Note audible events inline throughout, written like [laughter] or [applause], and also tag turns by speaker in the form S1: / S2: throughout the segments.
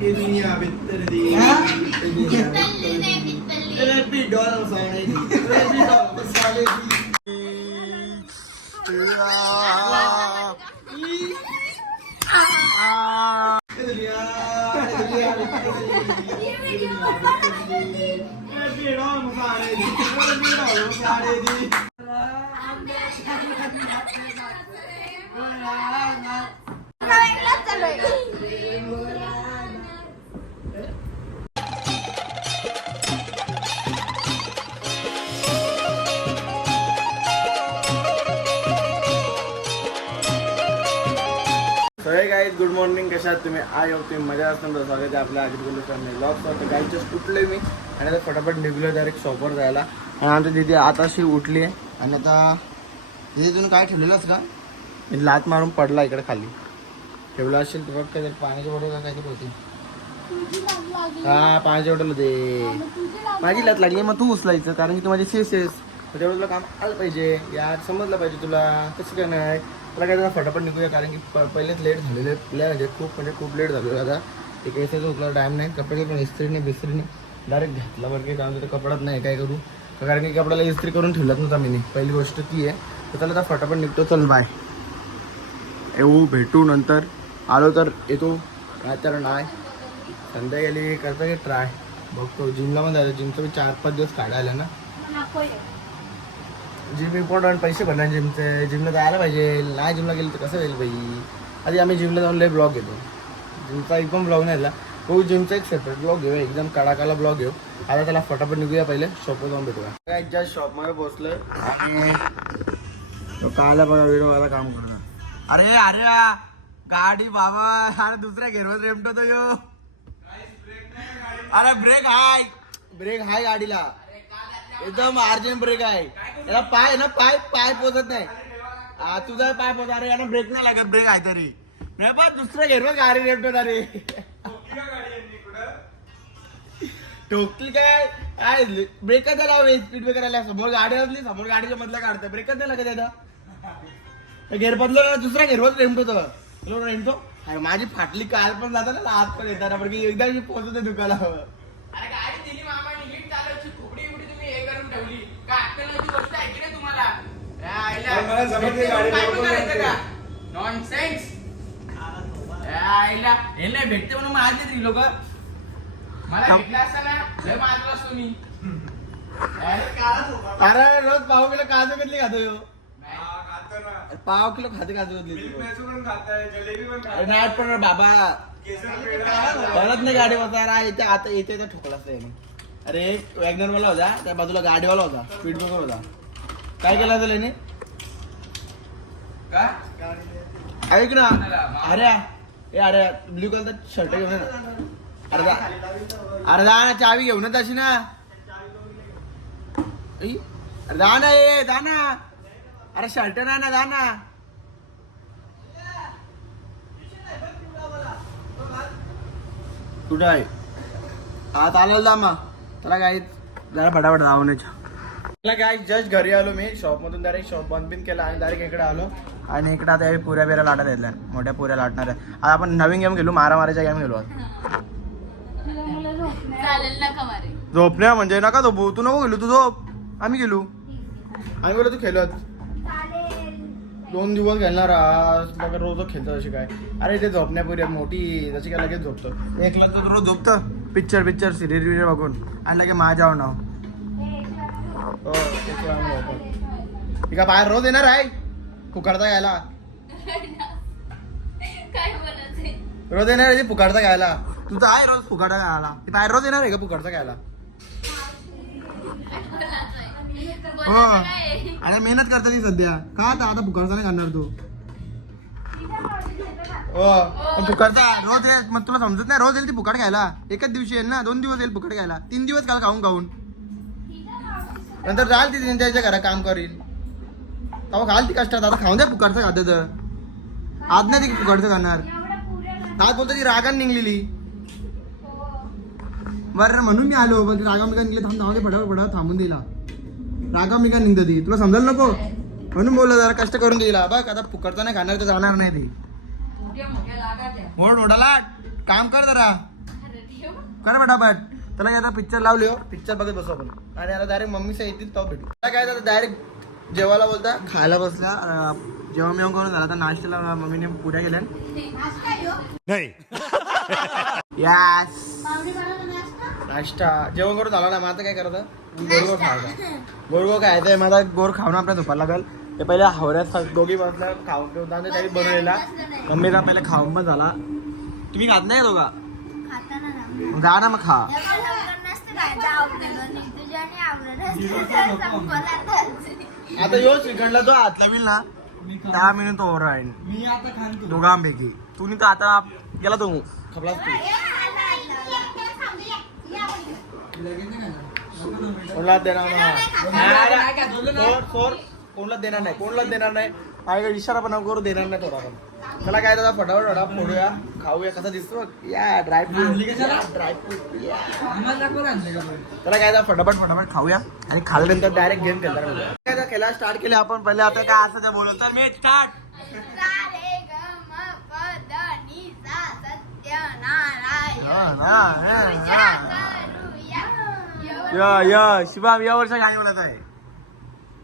S1: ये दुनिया बितर दी
S2: हाँ?
S1: ये दुनिया बितर दी ए भी डॉलर साले दी ए भी डॉलर साले दी ये दुनिया ये दुनिया बितर दी ये दुनिया बितर दी ए भी डॉलर साले मॉर्निंग कशा आहात तुम्ही? आय होप तुम्ही मजा असणार स्वागत आहे आपल्या आधी बोलू फॅमिली ब्लॉग तर गाईच्या उठले मी आणि आता फटाफट निघलो डायरेक्ट शॉपवर जायला. आणि आमची दिदी आताशी उठली आहे. आणि आता दिदी तुम्ही काय ठेवलेलंच का? मी लात मारून पडला इकडे खाली. ठेवलं असेल तर बघ काय पाण्याची बॉटल का काहीतरी होती. हा पाण्याची बॉटल होते. माझी लात लागली मग तू उचलायचं कारण की तू माझी शेस आहेस. तर तुला काम आलं पाहिजे. यार समजलं पाहिजे तुला. कसं काय नाही काय जरा फटाफट निघूया कारण की प- पहिलेच लेट झालेले प्ले म्हणजे खूप म्हणजे खूप लेट झालो आता ते काही उचला टाईम नाही. कपडे पण इस्त्रीने बिस्त्रीने डायरेक्ट घातला बरं काही काम तर कपडात नाही काय करू? कारण की कपड्याला इस्त्री करून ठेवलात नव्हता मी पहिली गोष्ट ती आहे. तर त्याला आता फटाफट निघतो. चल बाय येऊ भेटू नंतर. आलो तर येतो. काय तर नाही. संध्याकाळी करता की ट्राय बघतो. जिमला पण जायचं. जिमचं मी चार पाच दिवस काढायला ना. जिम इम्पॉर्टंट पैसे भरणार जिमचे जिमला जायला पाहिजे नाही जिमला गेलं तर कसं होईल बाई? आधी आम्ही जिमला जाऊन लय ब्लॉग घेतो. जिमचा एक पण ब्लॉग नाही आला तो जिमचा एक सेपरेट ब्लॉग घेऊ एकदम कडाकाला ब्लॉग घेऊ. आता त्याला फटाफट निघूया पहिले शॉपवर जाऊन भेटूया. ज्या शॉपमध्ये पोहोचलं आणि तो कायला बघा व्हिडिओ काम करणार अरे अरे गाडी बाबा अरे दुसऱ्या घेरवत रेमटो तो यो. अरे ब्रेक हाय. ब्रेक हाय गाडीला. एकदम अर्जंट ब्रेक आहे. याला पाय ना पाय पाय पोचत नाही. हा, तुझा पाय पोचत अरे याला ब्रेक नाही लागत ब्रेक आहे तरी. नाही पण दुसरं घेरवत गाडी रेमतो अरे टोकली काय काय ब्रेकच झाला स्पीड ब्रेकर आल्या समोर गाडी असली समोर गाडीच्या मधल्या काढतं ब्रेकच नाही लागत याला? घेर बदलो ना दुसरा घेरवत रेमतो तो. रेमतो अरे माझी फाटली काल पण जाता ना आज पण येताना पण एकदा मी पोहोचतो दुकाला
S3: अरे गाडी दिली मामाने नीट चालवायची खोबडी बिबडी तुम्ही हे करून ठेवली काय अक्कलची गोष्ट आहे की नाही तुम्हाला या आईला-
S1: पण मला जमत नाही गाडी
S3: काय पण
S1: लवकर
S3: करायचं
S1: येते.
S3: का नॉनसेन्स आईला हे नाही भेटते म्हणून मग आज लोक. मला भेटला असता ना लय मारला असतो मी
S1: अरे रोज पाव किलो काजू कतली खातो ह्यो. पाव किलो खाते काजू कतली अरे नाही पण बाबा. परत नाही गाडी बसा इथे आता इथे ठोकला असता याने. अरे एक वॅगनर वाला होता त्या बाजूला गाडीवाला होता स्पीड ब्रेकर होता. काय केलं असेल याने? ऐक ना. अरे ए अरे ब्ल्यू कलरचा शर्ट घेऊन ये ना. अरे जा. अरे जा ना चावी घेऊन तशी ना. अरे जा ना ये जा ना. अरे शर्ट नाही ना जा ना. कुठं आहे? हा चालेल जा मग. त्याला काय जरा फटाफट धावण्याच्या काय जस्ट घरी आलो मी. शॉप मधून डायरेक्ट शॉप बंद बिन केला आणि डायरेक्ट इकडे आलो. आणि इकडे आता हे पुऱ्या बिऱ्या लाटत येतल्या. मोठ्या पुऱ्या लाटणार आहे आता आपण नवीन गेम गेलो मारा मारायचा गेम गेलो आज.
S4: चालेल नका मारे.
S1: झोपण्या म्हणजे नका झोपू. तू नको गेलो तू झोप. आम्ही गेलो आम्ही गेलो तू खेळत दोन दिवस खेळणार आज. रोज खेळतो अशी काय. अरे ते झोपण्यापुरी मोठी. जशी काय लगेच झोपतो. एकला तर रोज झोपतं. पिक्चर पिक्चर सिरियल बिरियल बघून. आणि लगे माझ्या नाव. हो तेच आम्ही झोपतो. ती का बाहेर रोज येणार आहे? फुकारता घ्यायला. रोज येणार आहे ती फुकारता घ्यायला. तुझं आहे रोज फुकारता घ्यायला. ती बाहेर रोज येणार आहे का फुकारता घ्यायला? हो. अरे मेहनत करता ती सध्या. का आता आता फुकारता नाही करणार तू? हो. पण फुकारता रोज ये- मग तुला समजत नाही रोज येईल ती फुकट घ्यायला. एकच दिवशी येईल ना. दोन दिवस येईल फुकट घ्यायला. तीन दिवस काल खाऊन खाऊन. नंतर जाल ती त्यांच्या घरात काम करील तेव्हा घाल ती कष्टात. आता खाऊन द्या फुकटचं खातं तर. आज नाही ती फुकटचं खाणार. आज बोलतो ती रागान निघलेली. बरं म्हणून मी आलो. पण ती रागा मी निघले. थांब थांबते फटाफट फटाफट थांबून दिला रागा मी काय निघत ती. तुला समजायला नको? म्हणून बोललो जरा कष्ट करून दिला बघ आता फुकटचा नाही खाणार तर जाणार नाही ती. मोठ मोठा लाट काम कर जरा. कर फटाफट त्याला काय आता पिक्चर लावले हो. पिक्चर बघत बसू आपण. आणि आता डायरेक्ट मम्मीच्या येतील तो भेटू. त्याला काय आता डायरेक्ट जेवायला बोलता खायला बसला. जेवण जेवण करून झाला तर नाश्त्याला मम्मीने पुऱ्या केल्या. यास नाश्ता जेवण करून झाला ना मग आता काय करतं? गोरगो खायचा. गोरगो खायचंय माझा गोर खाऊन आपल्या दुपार लागल ते पहिले हावऱ्यात दोघी बसल्या खाऊन पिऊन जाऊन त्याही बनवलेला मम्मीला पहिले खाऊन पण झाला तुम्ही खात नाही दोघा जा ना मग खा आता यो श्रीखंडला तो आतला मिळ ना दहा मिनिट ओव्हर
S3: राहील
S1: दोघांपैकी तुम्ही तर आता गेला तू खपलाच तू सोडला देणार कोणाला देणार नाही कोणाला देणार नाही काय इशारा पण करू देणार नाही थोडा पण. त्याला काय दादा फटाफट फटा फोडूया खाऊया कसा दिसतो या ड्रायफ्रूट ड्रायफ्रूट त्याला? काय आता फटाफट फटाफट खाऊया आणि खाल्ल्यानंतर डायरेक्ट गेम खेळणार काय खेळायला स्टार्ट केले आपण. पहिले आता काय असं ते बोलत तर मी स्टार्ट. या. या शिवाम या वर्षा गाणी म्हणत आहे.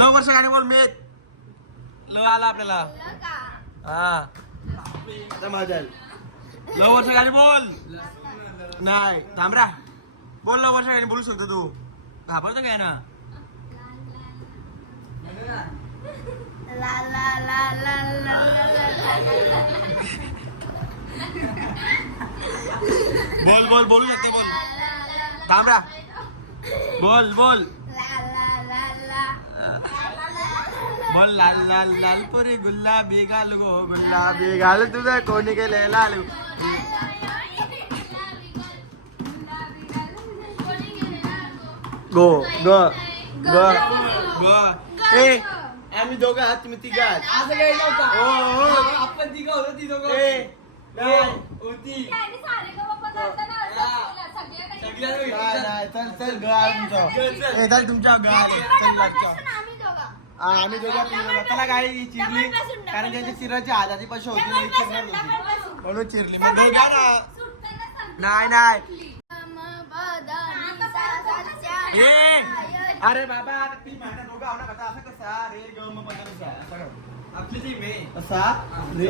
S1: ल वर्ष गाणी बोल मी ल आला आपल्याला. हा. ल वर्ष गाणी बोल. नाही थांबरा बोल ल वर्ष गाणी बोलू शकतो तू. घाबरतो काय ना? बोल बोल बोलू शकते बोल. थांबरा बोल बोल. बोल लाल लाल लाल पूरी गुलाबी गाल गो गुल्ला बीगाल तुझे तो कोनी के ले लाल। गो गो गो। गो। ए एम आम्ही दोघं हात मी तिघात
S3: असं काही नव्हतं
S1: हो। हो
S3: आपण तिघं होतो ती दोघं
S1: ए नाही
S3: होती
S2: सगळ्या
S1: चल। चल गाल तुम चल घर चल।
S4: चल आम्ही दोघं.
S1: हा, पिलो त्याला काय ही चिरली कारण त्यांची चिराची आजादी पाशी होती म्हणून चिरणार होती म्हणून चिरली. मग दोघं. नाही नाही. अरे बाबा आता ती माझ्या दोघं आहो ना कसा असं कसा? रे ग पता.
S3: आपली टीम आहे.
S1: असा रे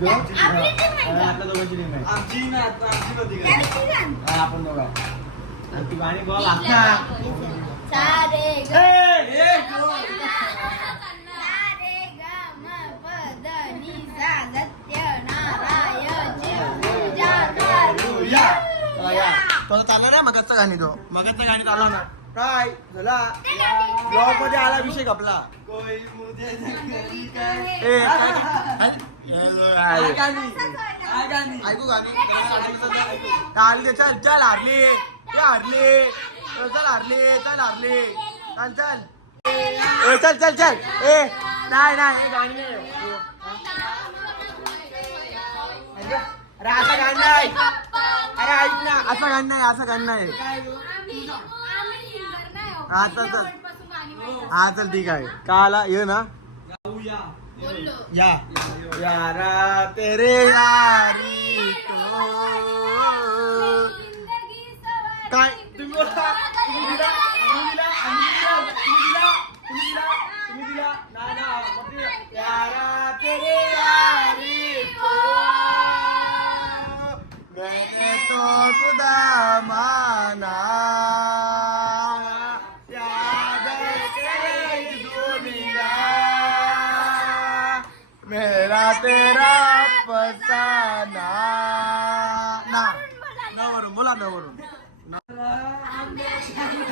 S1: ग हा? आपल्या दोघांची टीम आहे.
S3: आमची ना आमची नव्हती
S4: त्याला
S3: का?
S4: ती गाणं.
S1: आपण दोघं आणि ती गाणी बोल आता
S4: सारे
S1: परत आला ना मगजचं गाणी तो. मगजचं गाणी आला ना काय झाला. ब्लॉगमध्ये आला विषय आपला. ऐकू. गाणी. चल चल हरले. ते हरले. चल हरले चल हरले. चल चल. ए चल चल चल. ए नाही नाही गाणी नाही. अरे असं गाणं नाही. अरे ऐक ना. असं गाणं नाही असं गाणं नाही. हा, चल, चल. हा चल ठीक आहे. का आला ये ना. या. यारा तेरे यारी काय? तुम्ही मेरा तेरा फसाना। ना नवरून बोला
S4: नवरून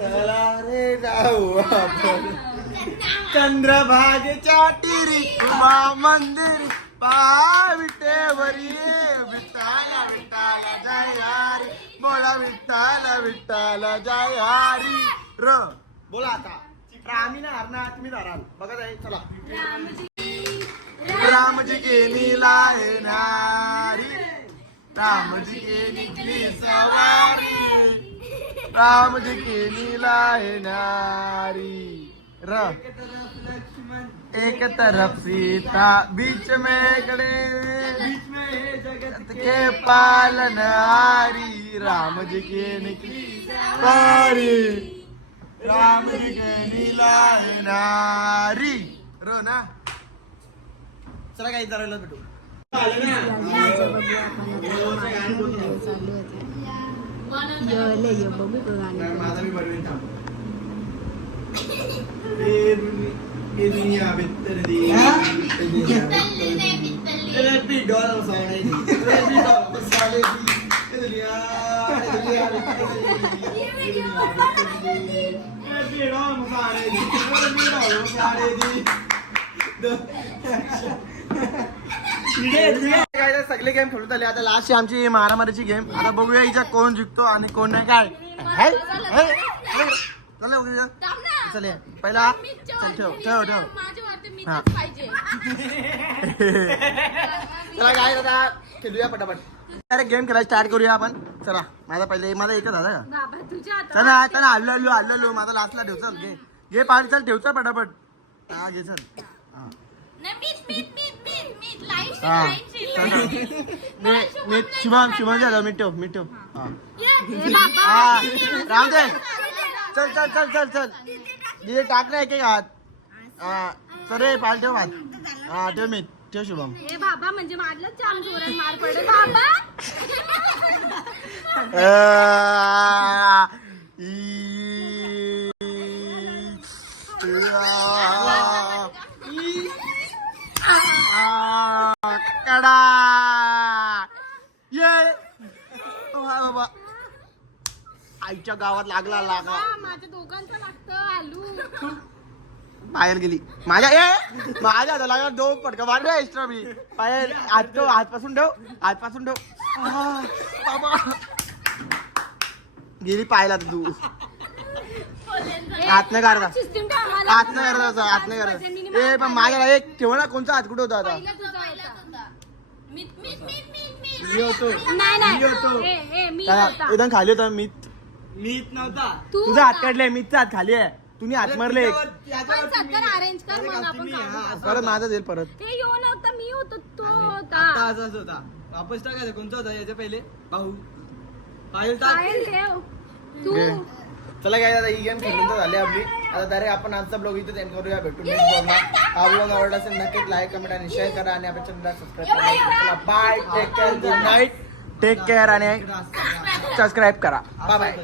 S4: चला
S1: रे जाऊ आपण चंद्रभागेच्या टिरी उमा मंदिर पहा विटेवरी विठ्ठला विठ्ठला जय हरी. बोला विठ्ठला विठ्ठला जय हरी. र बोला आता. आम्ही ना हरणार तुम्ही धराल बघा जाईल चला. रामजी के नीला है नारी. रामजी के निकली सवारी. रामजी के नीला है नारी. र. एक तरफ सीता बीच में खड़े बीच में जगत के पालनहारी राम जी के निकली सवारी. राम जी के नीला है नारी रो ना चला काही करायला भेटू माझा मी बरोबर थांबतो हे दुनिया सगळे गेम खेळून झाले आता लास्ट आमची मारामारीची गेम आता बघूया हिच्या कोण जिंकतो आणि कोण नाही काय चल बघूया. चल पहिला चल ठेव ठेव ठेव हा. चला काय आता खेळूया पटापट अरे गेम खेळायला स्टार्ट करूया आपण. चला माझा पहिले माझा एकच झाला का? चला चला हल्लो हल्लो हल्लो हल्लो माझा लास्टला ठेव चल घे. घे पाणी चल ठेव चल पटापट. हा घे चल. हा.
S2: मीठ मीठ मीठ मीठ मीठ [laughs]
S1: शुभम शुभम झालं मी ठेव मी ठेव. हा. राहू दे. चल चल चल चल चल. टाक एक एक हात. हा. चल रे पाल ठेव हात. हा ठेव मी ठेव शुभम.
S2: हे बाबा म्हणजे मारलं जाम जोरात मार पडेल. बाबा!
S1: आ, ई, आ, आ, कडा. ये. वा बाबा. आईच्या गावात लागला लागला
S2: हा, माझ्या दोघांचं लागतं आलू
S1: बाहेर गेली. माझ्या ए माझ्या हाताला लागला दोन पटका मार रे एक्स्ट्रा मी. बाहेर हात ठेव हातपासून ठेव हातपासून ठेव. आ, बाबा. गेली पाहिला तू. हात नाही काढता हात नाही करता हात नाही करता. ए पण माझ्या एक ठेव ना कोणचा हात कुठे होता आता?
S2: होता.
S1: होतो. होतो.
S2: होता.
S1: एकदम खाली होता मी
S3: मीच नव्हता.
S2: तू
S1: तुझा हात
S2: होता.
S1: काढले मीचा हात खाली आहे. तुम्ही हात मारले एक.
S2: पण सत्तर अरेंज कर मग आपण काढू.
S1: परत माझा देईल परत.
S2: ते येऊ नव्हता मी होतो तो
S3: आता
S2: होता.
S3: असाच होता. वापस टाकायचा कोणता होता? याच्या पहिले. भाऊ. टाक.
S2: पायल तू.
S1: घे. चला काय आता ही गेम खेळून तर झाली आपली. आता डायरेक्ट आपण आजचा ब्लॉग इथे एंड करूया. भेटू नेक्स्ट ब्लॉगला हा ब्लॉग आवडला असेल नक्कीच लाईक कमेंट आणि शेअर करा आणि आपल्या चॅनलला सबस्क्राईब करा. Bye take care good night take care आणि सबस्क्राईब करा. Bye bye